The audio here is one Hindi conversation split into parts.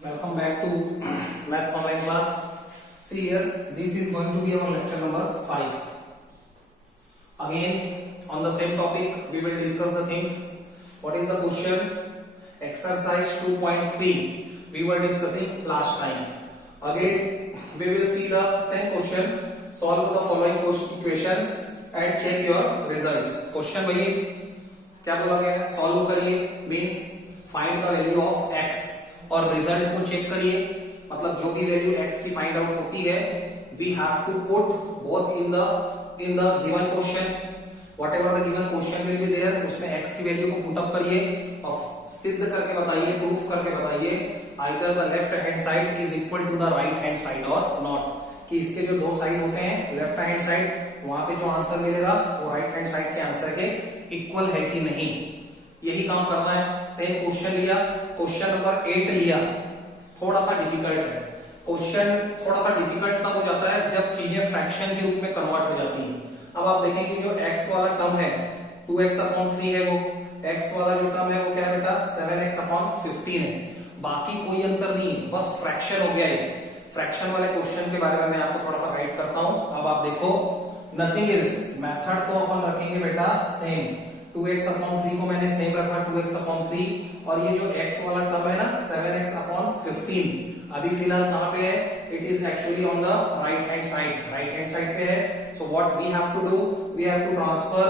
Welcome back to Maths Online class. See here, this is going to be our lecture number 5. Again, on the same topic, we will discuss the things. What is the question? Exercise 2.3. We were discussing last time. Again, we will see the same question. Solve the following equations and check your results. Question वही क्या बोला गया है? Solve करिए means find the value of x. और रिजल्ट को चेक करिए, मतलब जो भी वैल्यू x की फाइंड आउट होती है we have to put both in the given question, whatever the given question will be there, उसमें x की वैल्यू को पुट अप करिए और सिद्ध करके बताइए, प्रूफ करके बताइए either the left hand side is equal to the right hand side और नॉट, कि इसके जो दो साइड होते हैं लेफ्ट हैंड साइड, वहां पे जो आंसर मिलेगा वो राइट हैंड साइड के आंसर के इक्वल है कि नहीं, यही काम करना है. सेम क्वेश्चन लिया, क्वेश्चन नंबर 8 लिया, थोड़ा सा डिफिकल्ट है क्वेश्चन, थोड़ा सा डिफिकल्ट तब हो जाता है जब चीजें फ्रैक्शन के रूप में कन्वर्ट हो जाती हैं. अब आप देखें कि जो x वाला टर्म है 2x/3 है, वो x वाला जो टर्म है वो क्या है बेटा 7x/15 है, बाकी कोई अंतर नहीं है, बस फ्रैक्शन हो गया है. फ्रैक्शन वाले क्वेश्चन के बारे में मैं आपको थोड़ा सा गाइड करता हूं. अब आप देखो, नथिंग इज, मेथड तो अपन रखेंगे बेटा सेम, 2x/3 को मैंने सेम रखा 2x/3, और ये जो x वाला टर्म है ना 7x/15 अभी फिलहाल कहां पे है, it is actually on the right hand side पे है. So what we have to do, we have to transfer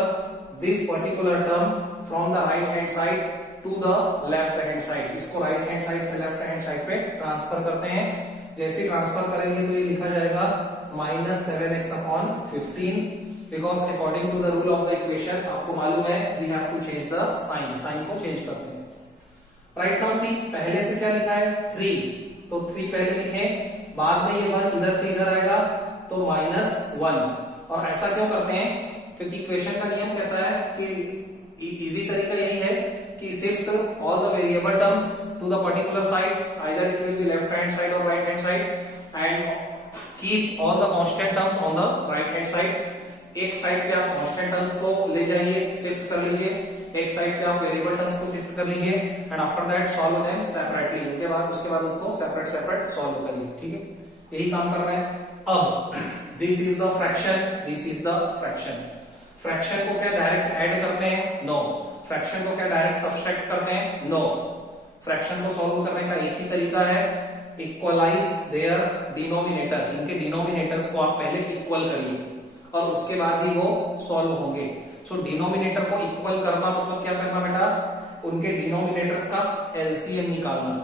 this particular term from the right hand side to the left hand side. इसको राइट हैंड साइड से लेफ्ट हैंड साइड पे ट्रांसफर करते हैं. जैसे ट्रांसफर करेंगे तो ये लिखा जाएगा -7x/15, because according to the rule of the equation आपको मालूम है we have to change the sign को चेंज करते हैं. राइट नाउ सी, पहले से क्या लिखा है 3, तो 3 पहले लिखें, बाद में ये 1 इधर से इधर आएगा तो -1. और ऐसा क्यों करते हैं, क्योंकि इक्वेशन का नियम कहता है कि इजी तरीका यही है कि shift all the variable terms to the particular side, either it will be left hand side और right hand side, and keep all the constant terms on the right hand side. एक साइड पे आप कांस्टेंट टर्म्स को ले जाइए, शिफ्ट कर लीजिए, एक साइड पे आप वेरिएबल टर्म्स को शिफ्ट कर लीजिए, and after that solve them separately. उसके बाद उसको सेपरेट सॉल्व करिए. ठीक है, यही काम कर रहे हैं. अब this is the fraction. Fraction को क्या डायरेक्ट ऐड करते हैं? नो. फ्रैक्शन को क्या डायरेक्ट सब्सट्रैक्ट करते हैं? नो. फ्रैक्शन को सॉल्व करने का एक ही तरीका है, इक्वलाइज देयर डिनोमिनेटर. इनके डिनोमिनेटर्स को आप पहले इक्वल करिए और उसके बाद ही वो सॉल्व होंगे. सो डिनोमिनेटर को इक्वल करना मतलब क्या करना बेटा, उनके डिनोमिनेटर्स का एलसीएम निकालना.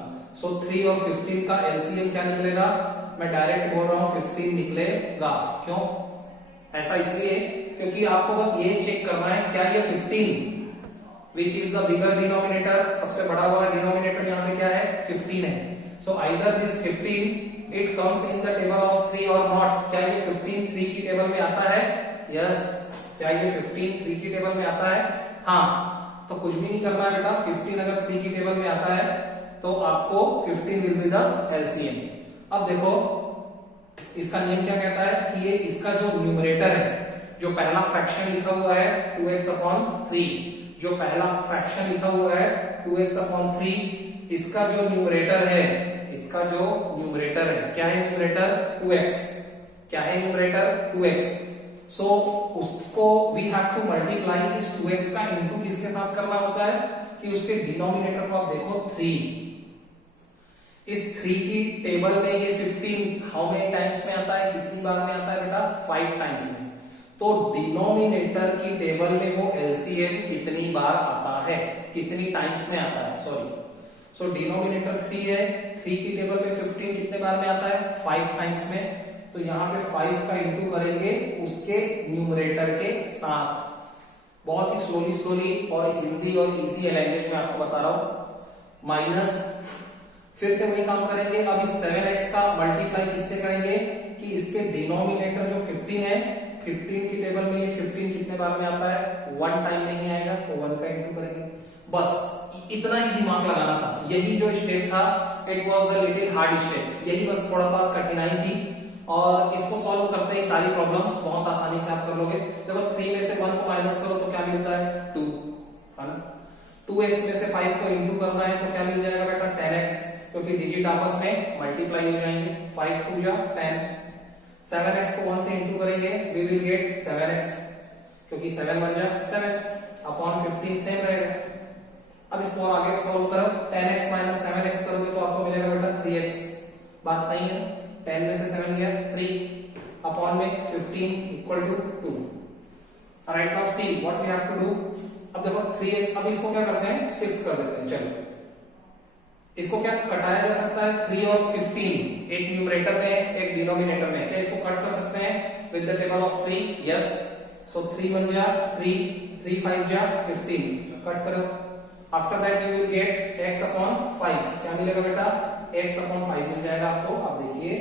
सो 3 और 15 का एलसीएम क्या निकलेगा, मैं डायरेक्ट बोल रहा हूं 15 निकलेगा. क्यों ऐसा? इसलिए क्योंकि आपको बस ये चेक करना है क्या ये 15 which is the bigger denominator, सबसे बड़ा वाला डिनोमिनेटर यहाँ पे क्या है 15 है. So either this 15 it comes in the table of 3 और नॉट. क्या ये 15 3 की टेबल में आता है? यस. क्या ये 15 3 की टेबल में आता है? हाँ. तो कुछ भी नहीं करना है बेटा, 15 अगर 3 की टेबल में आता है तो आपको 15 विल बी द एलसीएम. अब देखो इसका नियम क्या कहता है कि ये इसका जो न्यूमरेटर है, जो पहला फ्रैक्शन लिखा हुआ है 2x/3, जो पहला फ्रैक्शन लिखा हुआ है 2x/3, इसका जो न्यूमरेटर है, क्या है न्यूमरेटर 2x. क्या है न्यूमरेटर 2x. सो उसको वी हैव टू मल्टीप्लाई इस 2x का इनटू किसके साथ करना होता है कि उसके डिनोमिनेटर को आप देखो 3. इस 3 की टेबल में ये 15 हाउ मेनी टाइम्स में आता है, कितनी बार में आता है बेटा 5 टाइम्स में. तो डिनोमिनेटर की टेबल में वो एलसीएम कितनी बार आता है, कितनी टाइम्स में आता है, सॉरी. सो डिनोमिनेटर 3 है, 3 की टेबल में 15 कितने बार में आता है 5 टाइम्स में. तो यहाँ पे 5 का इंटू करेंगे उसके न्यूमरेटर के साथ. बहुत ही स्लोली और हिंदी और इजी लैंग्वेज में आपको बता रहा हूं. माइनस, फिर से वही काम करेंगे. अब इस 7x का मल्टीप्लाई किससे करेंगे कि इसके डिनोमिनेटर जो 15 है, 15 की टेबल में ये 15 कितने बार में आता है 1 टाइम नहीं आएगा, तो 1 का इंटू करेंगे. बस इतना ही दिमाग लगाना था. यही जो स्टेप था, it was the little hard step. यही बस थोड़ा सा कठिनाई थी और इसको सॉल्व करते ही सारी प्रॉब्लम्स बहुत आसानी से आप कर लोगे. देखो 3 में से 1 को माइनस करो तो क्या मिलता है 2, है ना. 2x में से 5 को इंटू करना है तो क्या मिल जाएगा बेटा 10x. क्योंकि डिजिट आपस में मल्टीप्लाई हो जाएंगे। 5 2 जा 10, 7x को 1 से इंटू करेंगे, वी विल गेट 7x, क्योंकि 7 1 जा 7 अपॉन 15 सेम रहेगा। अब इसको आगे सॉल्व करो, 10x माइनस 7x करोगे तो आपको मिलेगा बेटा 3x। बात सही है, 10 में से 7 गया 3 अपॉन में 15 equal to 2। Right now see what we have to do. अब देखो 3, अब इसको क्या करते हैं, शिफ्ट कर देते हैं। चलो इसको क्या कटाया जा सकता है, 3 और 15 एक न्यूमरेटर में एक डिनोमिनेटर में, क्या इसको कट कर सकते हैं with the table of 3? Yes. So 3 1 जा 3, 3 5 जा 15, कट करो। After that you will get x upon 5, क्या मिलेगा बेटा, x अपॉन 5 मिल जाएगा आपको। अब देखिए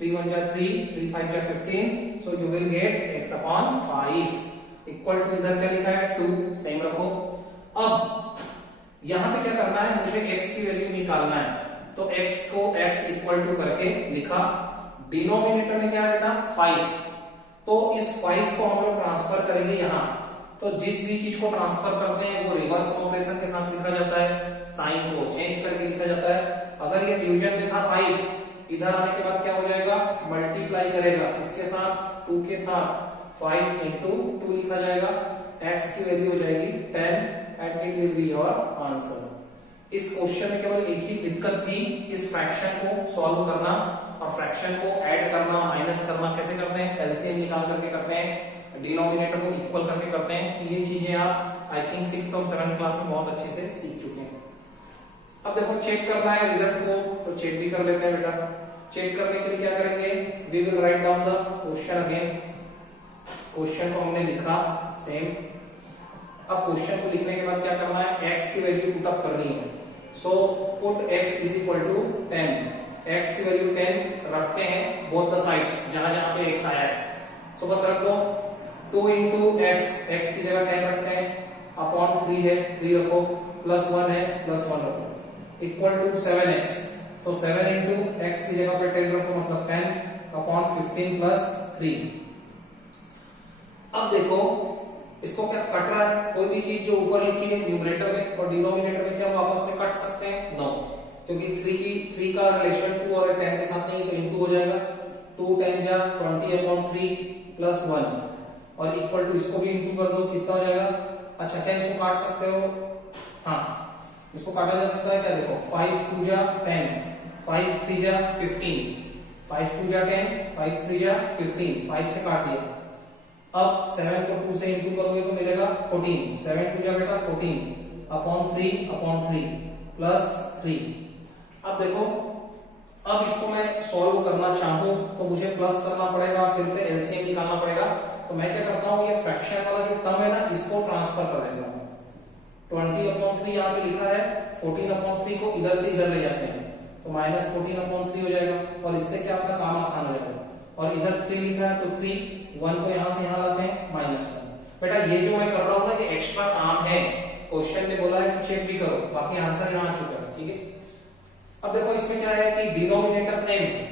3 1 जा 3, 3 5 जा 15, so you will get x upon 5 equal to, इधर क्या लिखा है 2, सेम रखो। अब यहां पे क्या करना है, मुझे x की वैल्यू निकालना है, तो x को x इक्वल टू करके लिखा। डिनोमिनेटर में क्या है बेटा 5, तो इस 5 को हम लोग ट्रांसफर करेंगे यहां। तो जिस भी चीज को ट्रांसफर करते हैं वो रिवर्स ऑपरेशन के साथ लिखा जाता है, साइन को चेंज करके लिखा जाता है। अगर ये डिवीजन में था 5, इधर आने के बाद क्या हो जाएगा, मल्टीप्लाई करेगा इसके साथ 2 के साथ, 5 into 2 लिखा जाएगा। x की वैल्यू हो जाएगी 10 and it will be your answer. इस क्वेश्चन में केवल एक ही दिक्कत थी, इस फ्रैक्शन को सॉल्व करना और फ्रैक्शन को ऐड करना, माइनस करना कैसे करते हैं, एलसीएम निकाल करके करते हैं, डिनोमिनेटर को इक्वल करके करते हैं। ये चीजें आप आई थिंक 6th और 7th क्लास में बहुत अच्छे से सीख चुके हैं। अब देखो चेक करना है रिजल्ट को, तो चेक भी कर लेते हैं बेटा। चेक करने के लिए क्या करेंगे, we will write down the question again. Question को हमने लिखा सेम। अब क्वेश्चन को लिखने के बाद क्या करना है, x की वैल्यू पुट अप करनी है। So put x is equal to 10, x की वैल्यू 10 रखते हैं बोथ द साइड्स, जहां जहां पे x आया है। सो बस रख दो 2 into x, x की जगह 10 रखते हैं, अपॉन 3 है 3 रखो, प्लस 1 है प्लस 1 रखो, इक्वल टू 7x। तो 7 into x की जगह पे 10 रखो, मतलब 10 अपॉन 15 प्लस 3। अब देखो इसको क्या कट रहा है, कोई भी चीज जो ऊपर लिखी है न्यूमरेटर में और डिनोमिनेटर में, क्या वो आपस में कट सकते हैं? नो, क्योंकि 3 का रिलेशन 2 और 10 के साथ नहीं है, तो इनटू हो जाएगा। 2 10 जा 20 अपॉन 3 प्लस 1 और इक्वल टू, इसको भी इंटू कर दो, कितना हो जाएगा। अच्छा क्या इसको काट सकते हो? हाँ इसको काटा जा सकता है, क्या देखो 5 2 जा 10, 5 3 जा 15, 5 2 जा 10, 5 3 जा 15, 5 से काट दिया। अब 7 को 2 से इंटू करोगे तो मिलेगा 14, 7 2 जा बेटा 14 अपॉन 3 प्लस 3। अब देखो, अब इसको मैं सॉल्व करना चाहूं तो मुझे प्लस करना पड़ेगा, फिर से एलसीएम निकालना पड़ेगा। तो मैं क्या करता हूं, ये फ्रैक्शन वाला जो टर्म है ना, इसको ट्रांसफर कर देता हूं। 20 अपॉन 3 यहाँ पे लिखा है, 14 अपॉन 3 को इधर से इधर ले जाते हैं, तो माइनस 14 अपॉन 3 हो जाएगा, और इससे क्या आपका काम आसान हो जाएगा। और इधर 3 लिखा है तो 3, 1 को यहां से यहां लाते हैं, -1। बेटा ये जो मैं कर रहा हूं ना, ये एक्स्ट्रा काम है, क्वेश्चन ने बोला है कि चेक भी करो, बाकी आंसर यहां आ चुका है, ठीक है। अब देखो इसमें क्या है कि डिनोमिनेटर सेम है,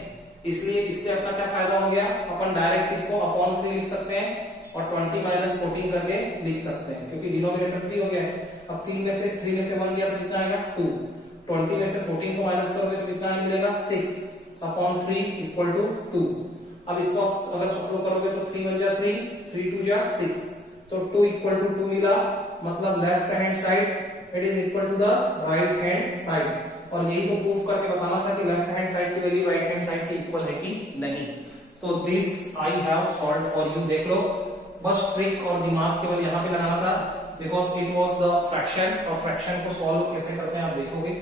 इसलिए इससे अपना क्या फायदा हो गया, अपन डायरेक्ट इसको अपॉन 3 लिख सकते हैं और 20 माइनस 14 करके लिख सकते हैं, क्योंकि डिनोमिनेटर 3 हो गया है। अब 3 में से 1 गया तो कितना आएगा 2, 20 में से 14 को माइनस करोगे तो कितना मिलेगा 6 अपॉन 3 इक्वल टू 2। अब इसको अगर सॉल्व करोगे तो 3 1 जा 3, 3 2 जा 6, तो 2 इक्वल टू 2 मिला, मतलब left hand side it is equal to the right hand side. और यही तो प्रूफ करके बताना था कि लेफ्ट हैंड साइड की वैल्यू राइट हैंड साइड के इक्वल है कि नहीं। तो this I have solved for you. देख लो, बस ट्रिक और दिमाग केवल यहाँ पे लगाना था, because it was the fraction, और फ्रैक्शन को सॉल्व कैसे करते हैं आप देखोगे।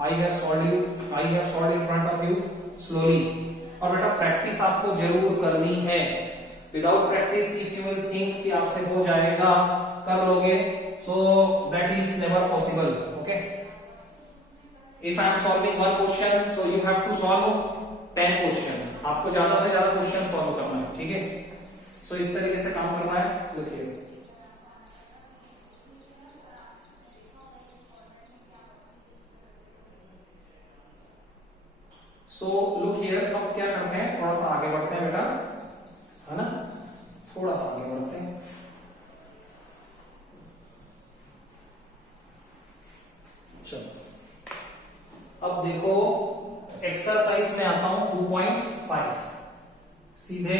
आई have solved in front of you slowly. और बेटा प्रैक्टिस आपको जरूर करनी है, without practice if you will think कि आपसे हो जाएगा, कर लोगे, so that is never possible. Okay, if I am solving one question, so you have to solve 10 questions. आपको ज्यादा से ज्यादा क्वेश्चन सॉल्व करना है, ठीक है। सो इस तरीके से काम करना है। देखिए सो लुक हियर, अब क्या करते हैं, थोड़ा सा आगे बढ़ते हैं बेटा, है ना, थोड़ा सा आगे बढ़ते हैं। चलो अब देखो एक्सरसाइज में आता हूं 2.5, सीधे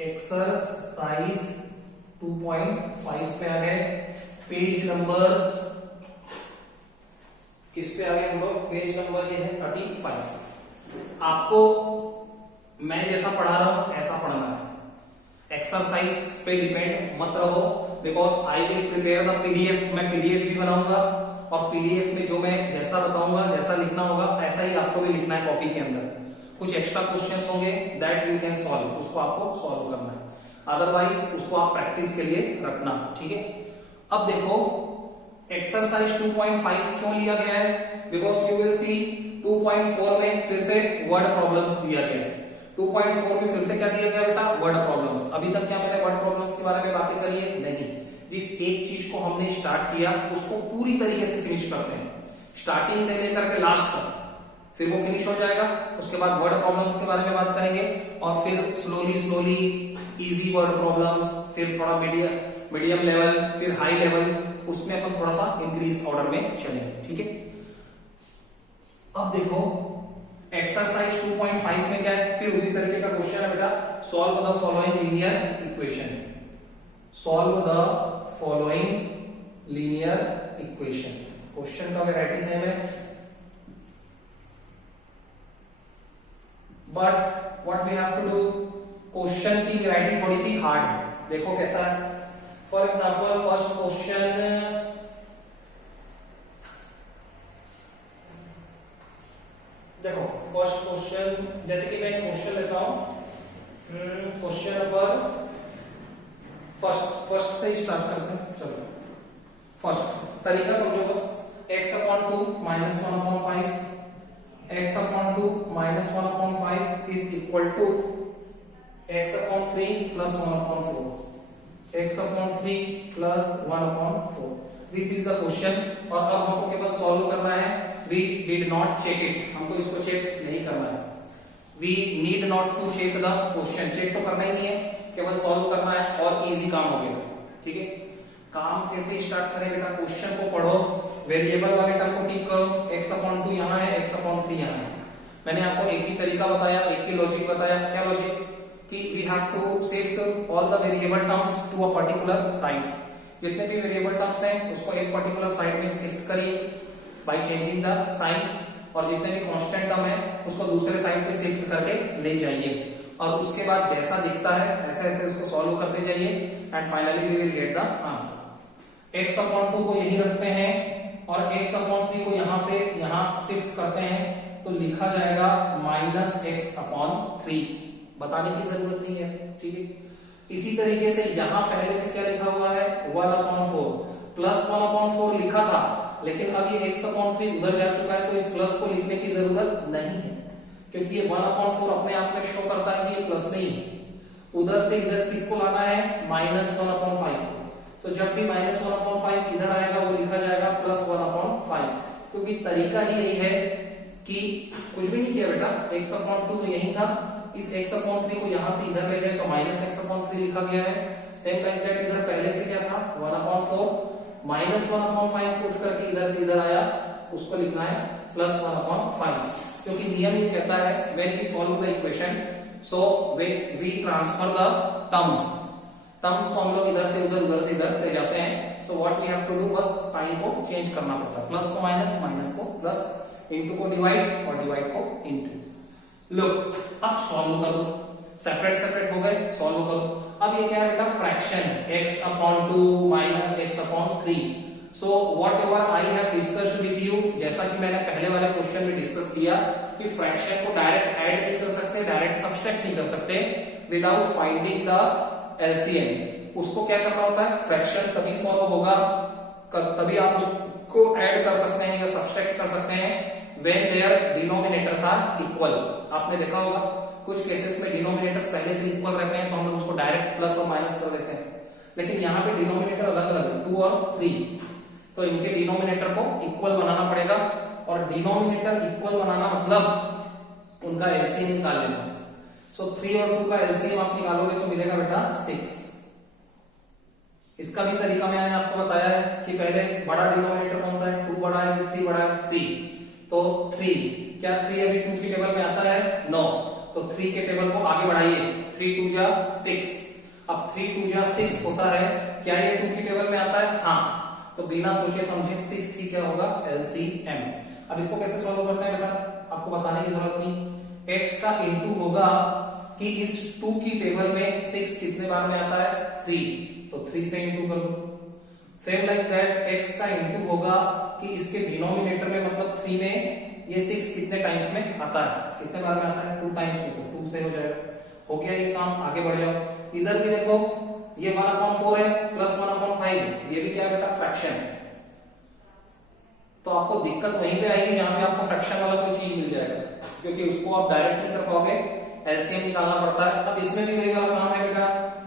एक्सरसाइज 2.5 पे आ गए। पेज नंबर किस पे आ गए हम लोग? पेज नंबर ये है 35। आपको मैं जैसा पढ़ा रहा हूं ऐसा पढ़ना है, एक्सरसाइज पे डिपेंड मत रहो, because I will prepare the PDF. मैं पीडीएफ भी बनाऊंगा और पीडीएफ में जो मैं जैसा बताऊंगा, जैसा लिखना होगा ऐसा ही आपको भी लिखना है कॉपी के अंदर। कुछ एक्स्ट्रा क्वेश्चंस होंगे दैट यू कैन सॉल्व, उसको आपको सॉल्व करना है, अदरवाइज उसको आप प्रैक्टिस के लिए रखना, ठीक है। अब देखो एक्सरसाइज 2.5 क्यों लिया गया है? बिकॉज यू विल सी 2.4 में फिर से वर्ड प्रॉब्लम्स दिया गया है। 2.4 में फिर से क्या दिया गया बेटा? Word problems. अभी तक क्या मैंने वर्ड प्रॉब्लम्स के बारे में बातें करी है? नहीं। जिस एक चीज को हमने स्टार्ट किया उसको पूरी तरीके से फिनिश करते हैं, स्टार्टिंग से लेकर के लास्ट तक, फिर वो फिनिश हो जाएगा। उसके बाद वर्ड प्रॉब्लम्स के बारे में बात करेंगे और फिर स्लोली इजी वर्ड प्रॉब्लम्स, फिर थोड़ा मीडियम लेवल, फिर हाई लेवल, उसमें अपन थोड़ा सा इंक्रीज ऑर्डर में चलेंगे, ठीक है। अब देखो एक्सरसाइज 2.5 में क्या है? फिर उसी तरीके का क्वेश्चन है बेटा, solve the following linear equation. Solve the following linear equation. Question का वैरायटी सेम है, but what we have to do, question की वैरायटी थोड़ी सी हार्ड है। देखो कैसा है, फॉर एग्जाम्पल फर्स्ट क्वेश्चन, देखो फर्स्ट क्वेश्चन, जैसे कि मैं क्वेश्चन लेता हूं, क्वेश्चन नंबर फर्स्ट से स्टार्ट करते हैं। चलो फर्स्ट तरीका समझो बस, x/2 -1/5, x/2 -1/5 is equal to x/3 + 1/4, x/3 + 1/4। This is the question. और अब हमको केवल सॉल्व करना है, we did not check it, हमको इसको चेक नहीं करना है, we need not to check the question, check तो करना ही नहीं है, केवल सॉल्व करना है और इजी काम हो गया, ठीक है। काम कैसे स्टार्ट करें बेटा? क्वेश्चन को पढ़ो, वेरिएबल वाले टर्म को टिक करो, x/2 यहाँ है, x/3 यहाँ है। मैंने आपको एक ही तरीका बताया, एक ही लॉजिक बताया। क्या लॉजिक? कि we have to shift all the variable terms to a particular side. जितने भी वेरिएबल टर्म्स हैं उसको एक पर्टिकुलर साइड में शिफ्ट करिए बाय चेंजिंग द साइन, और जितने भी कांस्टेंट टर्म है उसको दूसरे साइड पे शिफ्ट करके ले जाइए, और उसके बाद जैसा दिखता है ऐसे ऐसे उसको सॉल्व करते जाइए and finally we will get the answer. x/2 को यही रखते हैं और x/3 को यहाँ शिफ्ट करते हैं, तो लिखा जाएगा -x/3, बताने की जरूरत नहीं है, ठीक है। इसी तरीके से यहाँ पहले से क्या लिखा हुआ है? 1/4 प्लस 1/4 लिखा था, लेकिन अब ये x/3 उधर जा चुका है, तो इस प्लस को लिखने की जरूरत नहीं है, क्योंकि ये 1/4 अपने आप में शो करता है कि ये प्लस नहीं है। उधर से इधर किसको लाना है? -1/5 को। तो जब भी -1/5 इधर आएगा वो लिखा जाएगा +1/5, क्योंकि तरीका ही यही है कि कुछ भी नहीं किया बेटा, x/2 तो यही था, इस x/3 को यहाँ से इधर ले गए तो -x/3 लिखा गया है। सेम लाइक दैट इधर पहले से क्या था? 1/4 -1/5 फुट करके इधर से इधर आया, उसको लिखना है +1/5, क्योंकि नियम ये कहता है when we solve the equation, so we transfer the terms को हम लोग इधर से उधर ले जाते हैं। So what we have to do, बस साइन को चेंज करना पड़ता है, प्लस को माइनस को प्लस, इनटू को डिवाइड और डिवाइड को इनटू। लो अब सॉल्व करो, सेपरेट हो गए, सॉल्व करो। अब ये क्या है बेटा? फ्रैक्शन है, x/2 - x/3। So what ever I have discussed with you, जैसा कि मैंने पहले वाले क्वेश्चन में डिस्कस किया कि फ्रैक्शन को डायरेक्ट ऐड नहीं कर सकते, डायरेक्ट सब्सट्रैक्ट नहीं कर सकते विदाउट फाइंडिंग द एलसीएम। उसको क्या करना होता है? फ्रैक्शन तभी सॉल्व होगा, तभी आप उसको ऐड कर सकते हैं या सब्सट्रैक्ट कर सकते हैं when their denominators are equal। आपने देखा होगा कुछ केसेस में डिनोमिनेटर्स पहले से इक्वल रहते हैं तो हम लोग उसको डायरेक्ट प्लस और माइनस कर देते हैं, लेकिन यहाँ पे डिनोमिनेटर अलग अलग है, 2 और 3, तो इनके डिनोमिनेटर को इक्वल बनाना पड़ेगा, और डिनोमिनेटर इक्वल बनाना मतलब उनका एलसीएम निकाल लेना। सो 3 और 2 का एलसीएम आप निकालोगे तो मिलेगा बेटा 6। इसका भी तरीका मैंने आपको बताया है कि पहले बड़ा डिनोमिनेटर कौन सा है? 2 बड़ा है, 3 बड़ा है, 3। तो 3, क्या 3 अभी 2 की टेबल में आता है? नो। तो 3 के टेबल को आगे बढ़ाइए, 3 2 जा 6। अब 3 2 जा 6 होता है, क्या ये 2 की टेबल में आता है? हाँ। तो बिना सोचे समझे 6 की क्या होगा? LCM। अब इसको कैसे सॉल्व करना है बेटा, आपको बताने की जरूरत नहीं। x का इंटू होगा कि इस 2 की टेबल में 6 कितने बार में आता है? 3, तो 3 से इंटू कर दो। सेम लाइक दैट x का इंटू होगा कि इसके डिनोमिनेटर में मतलब 3 में ये 6 कितने टाइम्स में आता है? कितने बार में आता है? 2 टाइम्स में, तो 2 से हो जाएगा। हो गया ये काम, आगे बढ़ जाओ। इधर भी देखो, ये 1/4 है प्लस 1/5, ये भी क्या है बेटा? फ्रैक्शन। तो आपको दिक्कत वहीं पे आएगी जहां पे आपको फ्रैक्शन वाला कोई चीज मिल जाएगा, क्योंकि उसको आप डायरेक्ट नहीं कर पाओगे, एलसीएम निकालना पड़ता है। अब इसमें भी वही वाला काम है बेटा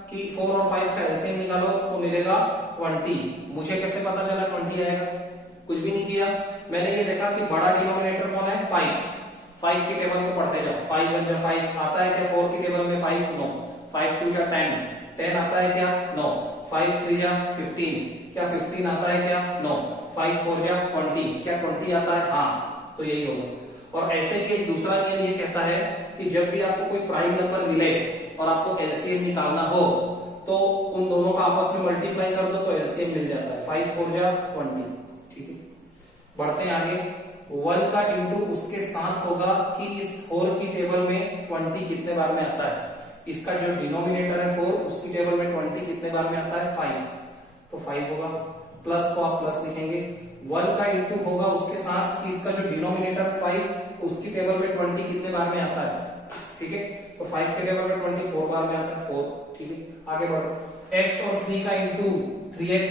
कि 4 और 5 का एलसीएम निकालो तो मिलेगा 20। मुझे कैसे पता चला 20 आएगा? कुछ भी नहीं किया, मैंने ये देखा कि बड़ा डिनोमिनेटर कौन है? 5 की टेबल में पढ़ते जाओ। 5 1 जा 5 आता है क्या 4 की टेबल में? 5 नो। 5 2 जा 10 आता है क्या? नो। 5 3 जा 15, क्या 15 आता है क्या? नो। 5 4 जा 20, क्या 20 आता है? हाँ। तो यही होगा। और ऐसे ही एक दूसरा नियम ये कहता है कि जब भी आपको कोई प्राइम नंबर मिले और आपको एलसीएम निकालना हो तो उन दोनों का आपस में मल्टीप्लाई कर दो तो एलसीएम मिल जाता है। 5 4 जा 20, ठीक है। बढ़ते हैं आगे। 1 का इंटू उसके साथ होगा कि इस 4 की टेबल में 20 कितने बार में आता है। इसका जो डिनोमिनेटर है 4, उसकी टेबल में 20 कितने बार में आता है? 5, तो 5 होगा। प्लस को आप प्लस लिखेंगे। 1 का इंटू होगा उसके साथ कि इसका जो डिनोमिनेटर 5, उसकी टेबल में 20 कितने बार में आता है? ठीक है, तो 5 के टेबल में 24 बार में आता है, 4, ठीक है। आगे बढ़ो। x और 3 का इंटू 3x,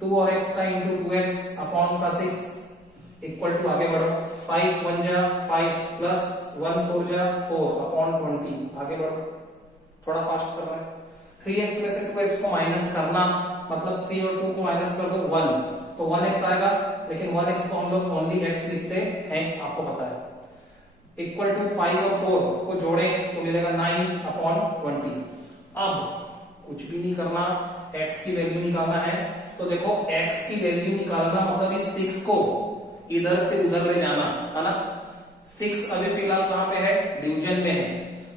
2 और x का इंटू 2x अपॉन का 6 इक्वल टू, आगे बढ़ो। 5 1 जा 5 प्लस 1 4 जा 4 अपॉन 20, आगे बढ़ो। थोड़ा फास्ट करना है। 3x में से 2x को माइनस करना, मतलब 3 और 2 को माइनस कर दो 1, तो 1x आएगा, लेकिन 1x को हम लोग ओनली x लिखते हैं, आपको पता है। इक्वल टू 5 और 4 को जोड़ें तो मिलेगा 9/20। अब कुछ भी नहीं करना, x की वैल्यू निकालना है। तो देखो x की वैल्यू निकालना मतलब इस 6 को इधर से उधर ले जाना है ना। 6 अभी फिलहाल कहां पे है? डिवीजन में है।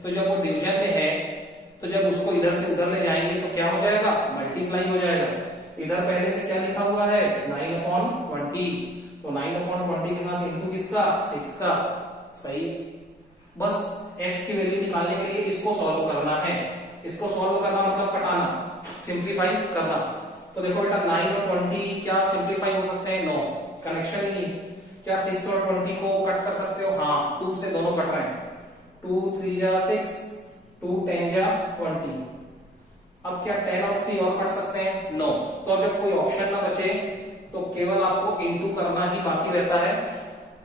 तो जब वो डिवीजन में है तो जब उसको इधर से उधर ले जाएंगे तो क्या हो जाएगा? मल्टीप्लाई हो जाएगा। इधर पहले से क्या लिखा हुआ है? 9/20, तो 9/20 के साथ इंटू किसका? 6 का। सही। बस x की वैल्यू निकालने के लिए इसको सॉल्व करना है। इसको सॉल्व करना मतलब कटाना, सिंप्लीफाई करना। तो देखो बेटा 9 और 20 क्या सिंप्लीफाई हो सकते हैं? नो, कनेक्शन ही नहीं। क्या 6 और 20 को कट कर सकते हो? हाँ, 2 से दोनों कट रहे हैं। 2 3 जा 6, 2 10 जा 20। अब क्या 10 और 3 और कट सकते हैं? नो। तो जब कोई ऑप्शन ना बचे तो केवल आपको इंटू करना ही बाकी रहता है।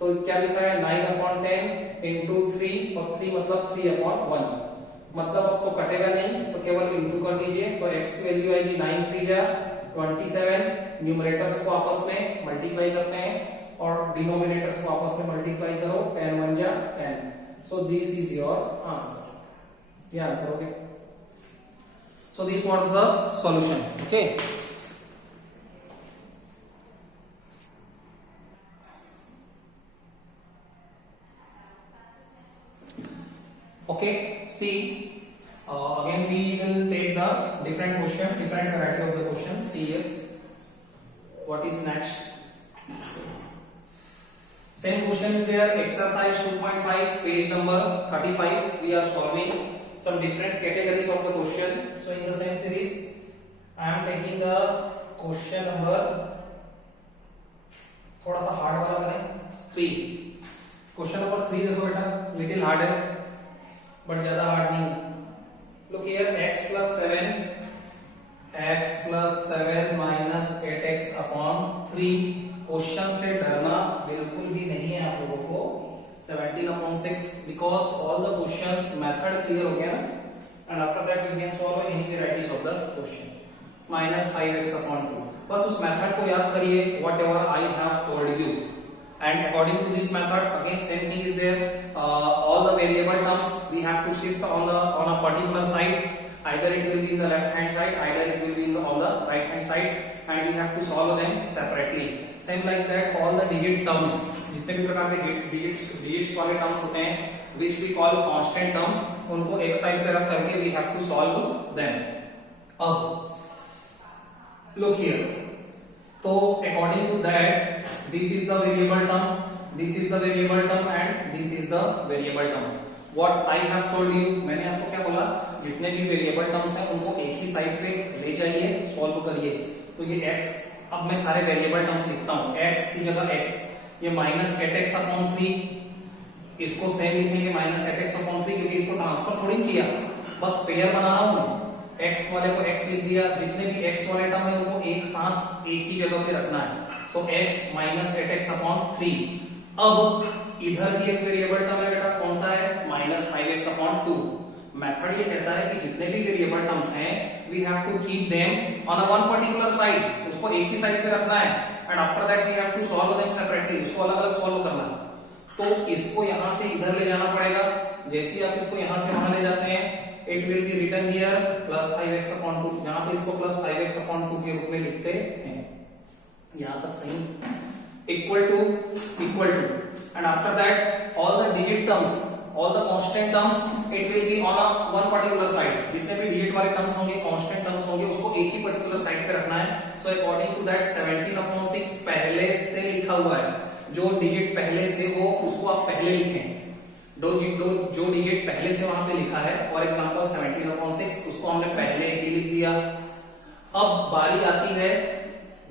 तो क्या लिखा है? 9/10 इंटू 3, और 3 मतलब 3/1, मतलब अब तो कटेगा नहीं, तो केवल इंटू कर दीजिए। तो x की वैल्यू आएगी 9 3 जा 27। न्यूमरेटर्स को आपस में मल्टीप्लाई करते हैं और डिनोमिनेटर्स को आपस में मल्टीप्लाई करो, 10 1 जा 10। So this is your answer. ये आंसर हो गया। So this was the solution. Okay. Okay. See, again we will take the different question, different variety of the question. See here. What is next? Same question is there. Exercise 2.5, page number 35. We are solving some different categories of the question. So in the same series I am taking the question number, थोड़ा सा हार्ड वाला करें, 3। क्वेश्चन नंबर 3 देखो बेटा, लिटिल हार्ड है बट ज्यादा हार्ड नहीं है। Look here, x plus 7 minus 8x upon 3। Question से डरना बिल्कुल भी नहीं है आप लोगों को। 17/6 because all the questions method clear हो गया ना, and after that you can solve any varieties of the question। minus 5x upon 2, बस उस मेथड को याद करिए, whatever I have told you, and according to this method again same thing is there। all the variable terms we have to shift on a particular side, either it will be in the left hand side, either it will be on the right hand side, and we have to solve them separately। same like that all the digit terms, जितने भी प्रकार के डिजिट्स वाले टर्म्स होते हैं which we call constant term, उनको एक साइड पे रख करके we have to solve them. अब लुक हियर, तो according to that this is the variable term, this is the variable term and this is the variable term. What I have told you, मैंने आपको क्या बोला, जितने भी वेरिएबल टर्म्स हैं उनको एक ही साइड पे ले जाइए, सॉल्व करिए। तो ये x, अब मैं सारे वेरिएबल टर्म्स लिखता हूं, x की जगह x, ये माइनस 8x/3, इसको सेम लिखेंगे माइनस 8x/3, क्योंकि इसको ट्रांसफर थोड़ी किया, बस पेयर बना रहा हूं, x वाले को x लिख दिया, जितने भी x वाले टर्म है उनको एक साथ एक ही जगह पे रखना है। सो x माइनस 8x/3। अब इधर भी एक वेरिएबल टर्म है बेटा, कौन सा है, माइनस 5x/2। मेथड ये कहता है कि जितने भी वेरिएबल टर्म्स हैं we have to keep them on a one particular side, उसको एक ही साइड पे रखना है, and after that we have to solve them separately, उसको अलग अलग सॉल्व करना है। तो इसको यहां से इधर ले जाना पड़ेगा, जैसे ही आप इसको यहां से वहां ले जाते हैं it will be written here plus 5x/2, यहां पे इसको प्लस 5x/2 के रूप में लिखते हैं, यहां तक सही, equal to and after that all the digit terms, all the constant terms it will be on a one particular side, जितने भी डिजिट वाले टर्म्स होंगे, कांस्टेंट टर्म्स होंगे, उसको एक ही पर्टिकुलर साइड पे रखना है। सो अकॉर्डिंग टू दैट 17/6 पहले से लिखा हुआ है, जो डिजिट पहले से हो उसको आप पहले लिखें, जो डिजिट पहले से वहां पे लिखा है, फॉर एग्जांपल 17/6 उसको हमने पहले ही लिख दिया। अब बारी आती है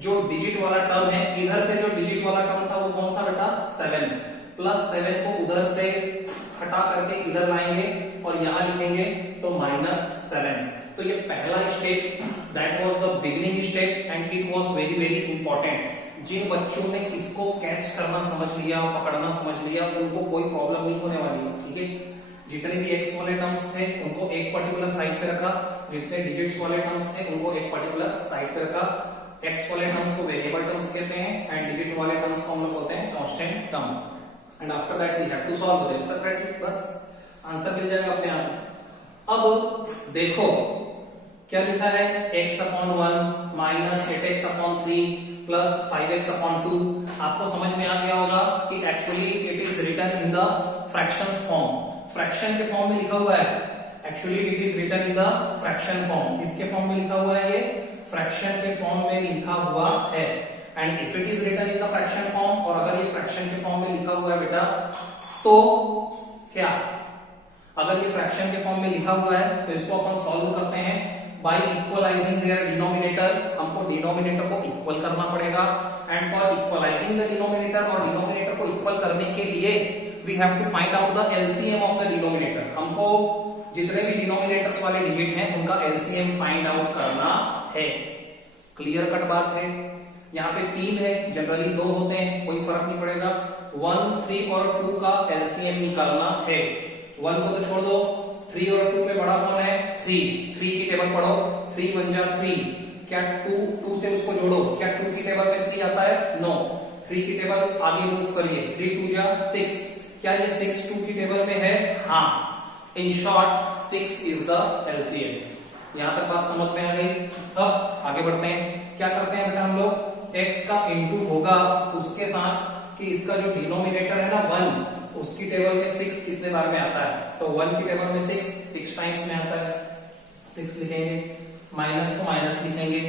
जो डिजिट वाला टर्म है, इधर से जो डिजिट वाला टर्म था वो कौन था बेटा, 7, प्लस 7 को उधर से हटा करके इधर लाएंगे और यहां लिखेंगे तो -7। तो ये पहला step, that was the beginning step and it was very very important. जिन बच्चों ने इसको कैच करना समझ लिया, पकड़ना समझ लिया, उनको कोई प्रॉब्लम नहीं होने वाली है, ठीक है। जितने भी एक्स वाले टर्म्स थे उनको एक पर्टिकुलर साइड पे रखा, जितने डिजिट्स वाले टर्म्स थे उनको एक पर्टिकुलर साइड पे रखा। एक्स वाले टर्म्स को वेरिएबल टर्म्स कहते हैं एंड डिजिट वाले टर्म्स को हम लोग बोलते हैं constant term, and after that we have to solve them separately, बस आंसर मिल जाएगा अपने आप। अब देखो क्या लिखा है, x/1 minus 8x/3 plus 5x/2। आपको समझ में आ गया होगा कि actually it is written in the fractions form, fraction के फॉर्म में लिखा हुआ है, actually it is written in the fraction form. किसके फॉर्म में लिखा हुआ है, ये फ्रैक्शन के फॉर्म में लिखा हुआ है। And if it is written in the fraction form, और अगर ये फ्रैक्शन के फॉर्म में लिखा हुआ है बेटा, तो क्या, अगर ये फ्रैक्शन के फॉर्म में लिखा हुआ है तो इसको अपन सॉल्व करते हैं बाय इक्वलाइजिंग देयर डिनोमिनेटर। हमको डिनोमिनेटर को इक्वल करना पड़ेगा, and for equalising the denominator, और डिनोमिनेटर को इक्वल करने के लिए we have to find out the LCM of the denominator. हमको जितने भी डिनोमिनेटर्स वाले डिजिट हैं उनका एलसीएम फाइंड आउट करना है। क्लियर कट बात है। यहाँ पे 3 है, जनरली 2 होते हैं, कोई फर्क नहीं पड़ेगा। 1, 3 और 2 का एलसीएम निकालना है। 1 को तो छोड़ दो, 3 और 2 में बड़ा कौन है, 3 की टेबल पढ़ो, 3 1 जा 3, क्या 2 से उसको जोड़ो, क्या 2 की टेबल में 3 आता है, नो। 3 की टेबल आगे मूव करिए, 3 2 जा 6, क्या ये 6 2 की टेबल में है, हाँ। In short 6 is the LCM. यहां तक बात समझ में आ गई। अब आगे बढ़ते हैं, क्या करते हैं बेटा हम लोग, x का इंटू होगा उसके साथ कि इसका जो डिनोमिनेटर है ना 1, उसकी टेबल में 6 कितने बार में आता है, तो 1 की टेबल में 6 टाइम्स में आता है, 6 लिखेंगे, माइनस को माइनस लिखेंगे।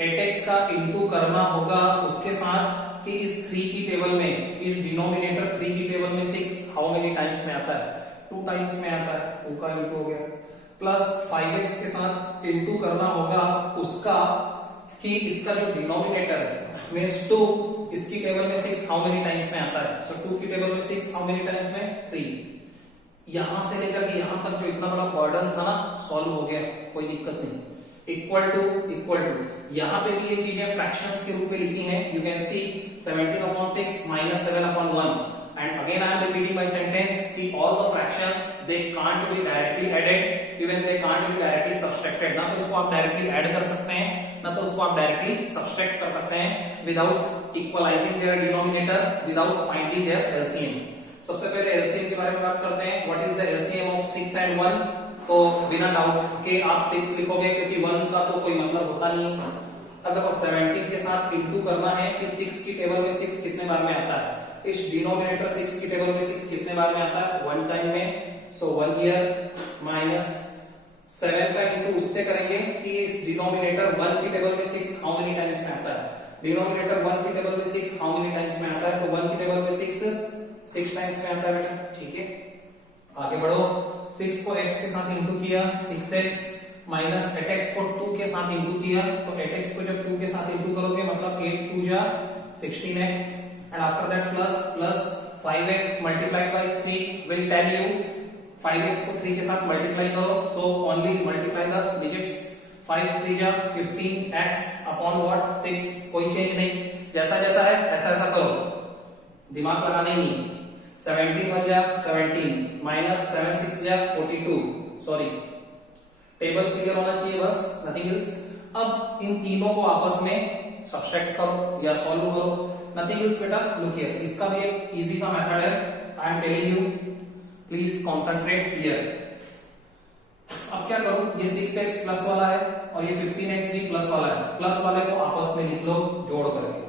8x का इंटू करना होगा उसके साथ कि इस 3 की टेबल में, इस डिनोमिनेटर 3 की टेबल में 6 हाउ मेनी टाइम्स में आता है, 2 टाइम्स में आता है, 2 का इंटू हो गया। प्लस 5x के साथ इंटू करना होगा उसका कि इसका जो डिनोमिनेटर है मींस 2, इसकी टेबल में 6 हाउ मेनी टाइम्स में आता है, सो 2 की टेबल में 6 हाउ मेनी टाइम्स में, 3। यहां से लेकर के यहां तक जो इतना बड़ा बर्डन था ना, सॉल्व हो गया, कोई दिक्कत नहीं। इक्वल टू यहां पे भी ये चीजें फ्रैक्शंस के रूप में लिखी हैं, you can see 17/6 minus 7/1, and again I am repeating my sentence कि all the fractions they can't be directly added, even they can't be directly subtracted। ना तो इसको आप डायरेक्टली ऐड कर सकते हैं, ना तो उसको आप डायरेक्टली सब्सट्रैक्ट कर सकते हैं without equalising their denominator, without finding their LCM. सबसे पहले एलसीएम के बारे में बात करते हैं। What is the LCM of 6 and 1? तो बिना डाउट के आप 6 लिखोगे, क्योंकि 1 का तो कोई मतलब होता नहीं। अगर 17 के साथ इंटू करना है कि 6 की टेबल में 6 कितने बार में आता है, इस डिनोमिनेटर 6 की टेबल में 6 कितने बार में आता है? 1 टाइम में, सो 1 हियर माइनस 7 का इंटू उससे करेंगे कि इस डिनोमिनेटर 1 की टेबल में 6 हाउ मेनी टाइम्स में आता है? डिनोमिनेटर 1 की टेबल में 6 हाउ मेनी टाइम्स में आता है? तो 1 की टेबल में 6 टाइम्स में आता है बेटा, ठीक है। आगे बढ़ो, 6 को x के साथ इंटू किया 6x माइनस 8x को 2 के साथ इंटू किया, तो 8x को जब 2 के साथ इंटू करोगे मतलब 8 2 जा 16x and after that plus 5x multiplied by 3 will tell you 5x को 3 के साथ मल्टीप्लाई करो, so only multiply the digits, 5 3 जा 15x अपॉन व्हाट 6, कोई चेंज नहीं, जैसा जैसा है ऐसा ऐसा करो, दिमाग लगाना ही नहीं। 17 1 जा 17 माइनस 7 6 जा 42, सॉरी टेबल क्लियर होना चाहिए बस, नथिंग एल्स। अब इन तीनों को आपस में सब्सट्रैक्ट करो या सॉल्व करो, नथिंग एल्स बेटा। लुक हियर, इसका भी एक इजी सा मेथड है, I am telling you, please concentrate here. अब क्या करो, ये 6x प्लस वाला है और ये 15x भी प्लस वाला है, प्लस वाले को आपस में लिख लो जोड़ करके।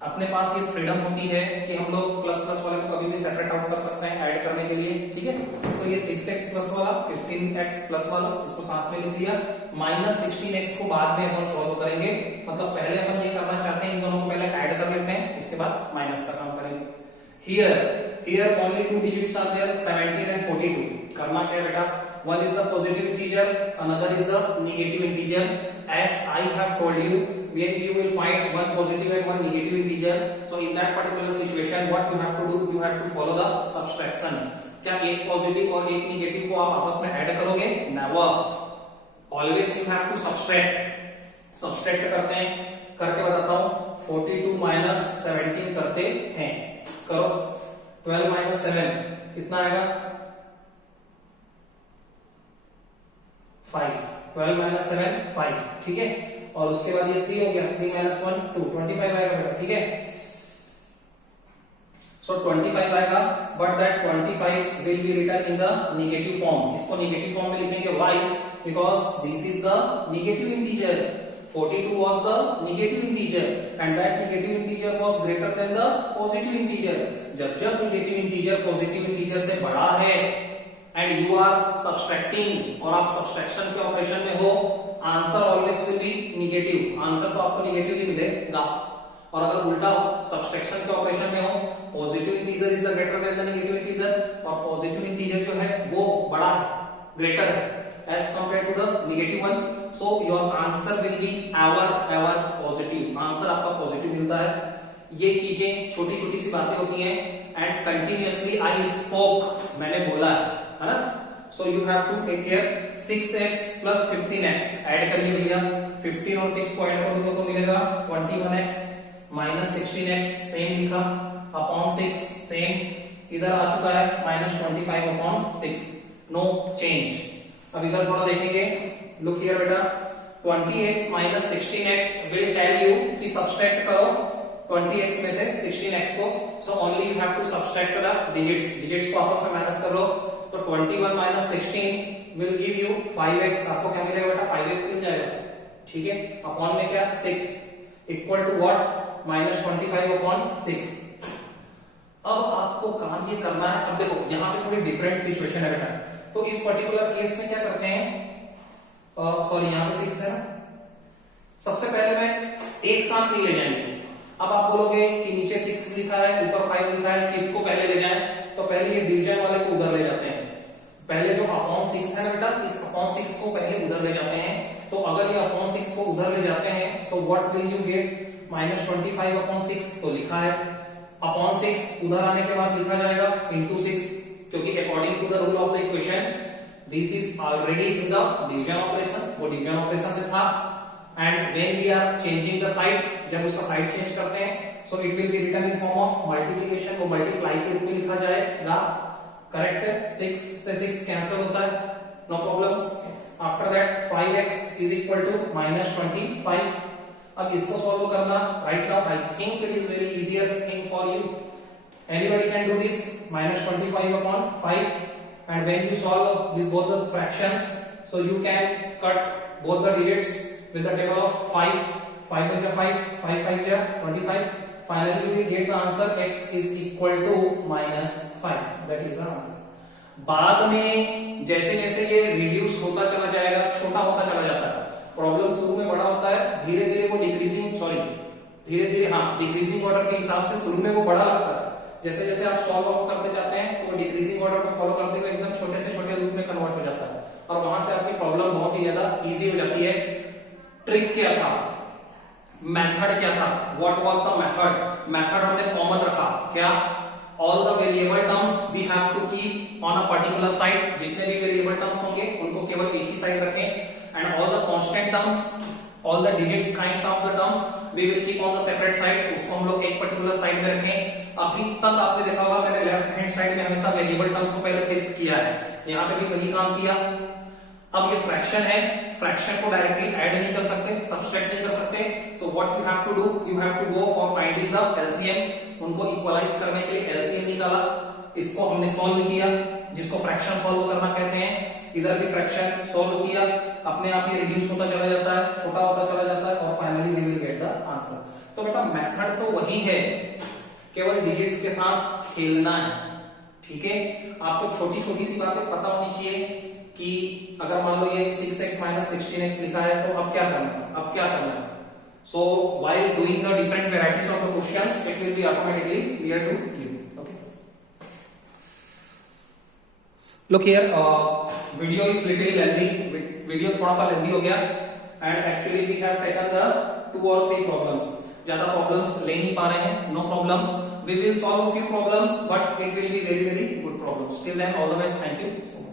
अपने पास ये फ्रीडम होती है कि हम लोग प्लस प्लस वाले को कभी भी सेपरेट आउट कर सकते हैं ऐड करने के लिए, ठीक है। तो ये 6x प्लस वाला 15x प्लस वाला इसको साथ में लिख लिया, माइनस 16x को बाद में अपन सॉल्व करेंगे, मतलब पहले अपन ये करना चाहते हैं इन दोनों को पहले ऐड कर लेते हैं, उसके बाद माइनस का काम करेंगे। Here only 2 digits are there, 17 and 42। करना क्या बेटा, one is the positive integer, another is the negative integer. As I have told you, when you will find one positive and one negative integer, so in that particular situation what you have to do, you have to follow the subtraction. क्या एक पॉजिटिव और एक नेगेटिव को आप आपस में ऐड करोगे? Never. Always you have to subtract करते हैं, करके बताता हूं। 42 माइनस 17 करते हैं, करो। 12 माइनस 7 कितना आएगा? 5। 12 माइनस 7 5, ठीक है। और उसके बाद ये 3 हो गया, 3 माइनस 1 2, 25 आएगा बेटा, ठीक है। सो 25 आएगा, but that 25 will be written in the negative form. इसको नेगेटिव फॉर्म में लिखेंगे, why? Because this is the negative integer. 42 was the negative integer and that negative integer was greater than the positive integer. जब negative integer positive integer से बड़ा है and you are subtracting और आप subtraction के ऑपरेशन में हो, answer always will be negative, answer तो आपको नेगेटिव ही मिलेगा। और अगर उल्टा हो, सब्सट्रैक्शन के ऑपरेशन में हो, positive integer is the greater than the negative integer, और पॉजिटिव इंटीजर जो है वो बड़ा है, ग्रेटर है as compared to the negative one, so your answer will be ever positive, answer आपका पॉजिटिव मिलता है। ये चीजें छोटी छोटी सी बातें होती हैं एंड कंटिन्यूअसली आई स्पोक, मैंने बोला है ना। So you have to take care. 6x plus 15x add करिए भैया, 15 और 6 को ऐड करोगे तो मिलेगा 21x माइनस 16x, सेम लिखा, अपॉन 6 सेम, इधर आ चुका है माइनस 25 अपॉन 6, नो चेंज। अब इधर थोड़ा देखेंगे, लुक हियर बेटा, 20x minus 16x will tell you कि सब्सट्रैक्ट करो 20x में से 16x को, so only you have to subtract the digits को आपस में माइनस कर लो। तो 21 minus 16 will give you 5x, आपको क्या मिलेगा बेटा? 5x मिल जाएगा, ठीक है। अपॉन में क्या? 6 equal to what? Minus 25 upon 6। अब आपको काम ये करना है, अब देखो यहाँ पे थोड़ी डिफरेंट सिचुएशन है बेटा, तो इस पर्टिकुलर केस में क्या करते हैं, सॉरी यहाँ पे 6 है ना, सबसे पहले मैं एक साथ नहीं ले जाएंगे। अब आप बोलोगे कि नीचे 6 लिखा है, ऊपर 5 लिखा है, किसको पहले ले जाएं? तो पहले ये डिवीजन वाले को उधर ले जाते हैं, पहले जो अपॉन 6 है ना बेटा, इस अपॉन 6 को पहले उधर ले जाते हैं। तो अगर ये अपॉन 6 को उधर ले जाते हैं, so what will you get? Minus 25 upon 6 तो लिखा है, अपॉन 6 उधर आने के बाद लिखा जाएगा इंटू 6, क्योंकि according to the rule of the equation this is already in the division operation, वो डिवीजन ऑपरेशन में था। And when we are changing the side, जब उसका साइड चेंज करते हैं, so it will be written in form of multiplication, वो मल्टीप्लाई के रूप में लिखा जाएगा, करेक्ट है। 6 से 6 कैंसिल होता है, no problem. After that 5x is equal to minus 25। अब इसको सॉल्व करना right now, I think it is very easier thing for you, anybody can do this, minus 25 upon 5, and when you solve this both the fractions, so you can cut both the digits with the table of 5 5 5 5 5 5 25, finally you will get the answer x is equal to -5. that is the answer. बाद में जैसे जैसे ये रिड्यूस होता चला जाएगा, छोटा होता चला जाता है, प्रॉब्लम शुरू में बड़ा होता है, धीरे धीरे वो डिक्रीजिंग ऑर्डर के हिसाब से शुरू में वो बड़ा लगता है, जैसे जैसे आप सॉल्व आउट करते जाते हैं तो वो डिक्रीजिंग ऑर्डर को फॉलो करते हुए एकदम छोटे से छोटे रूप में कन्वर्ट हो जाता है और वहां से आपकी प्रॉब्लम बहुत ही ज्यादा इजी हो जाती है. ट्रिक क्या था, मेथड क्या था, व्हाट वाज द मेथड हमने कॉमन रखा. क्या? All the variable terms we have to keep on a particular side. जितने भी वेरिएबल टर्म्स होंगे उनको केवल एक ही साइड रखें. And all the constant terms, all the digits kinds of the terms we will keep on the separate side. उसको हम लोग एक पर्टिकुलर साइड में रखें. अभी तक आपने देखा होगा मैंने लेफ्ट हैंड साइड में हमेशा वेरिएबल टर्म्स को पहले शिफ्ट किया है, यहाँ पे भी वही काम किया. अब ये फ्रैक्शन है, फ्रैक्शन को डायरेक्टली ऐड नहीं कर सकते, सब्सट्रैक्ट नहीं कर सकते. So what you have to do, you have to go for finding the LCM. उनको इक्वलाइज करने के लिए एलसीएम निकाला, इसको हमने सॉल्व किया, जिसको फ्रैक्शन सॉल्व करना कहते हैं. इधर भी फ्रैक्शन सॉल्व किया, अपने आप ये रिड्यूस होता चला जाता है, छोटा होता चला जाता है और finally we will get the answer. तो बेटा मेथड तो वही है, केवल डिजिट्स के साथ खेलना है. ठीक है, आपको छोटी छोटी सी बातें पता होनी चाहिए कि अगर मान लो ये 6x - 16x लिखा है तो अब क्या करना है. So while doing the different varieties of the questions, it will be automatically clear to you. Okay. Look here, video is little lengthy. Video थोड़ा सा lengthy हो गया, and actually we have taken the 2 or 3 problems. ज्यादा problems ले नहीं पा रहे हैं, no problem. We will solve a few problems, but it will be very very good problems. Till then, all the best. Thank you so much.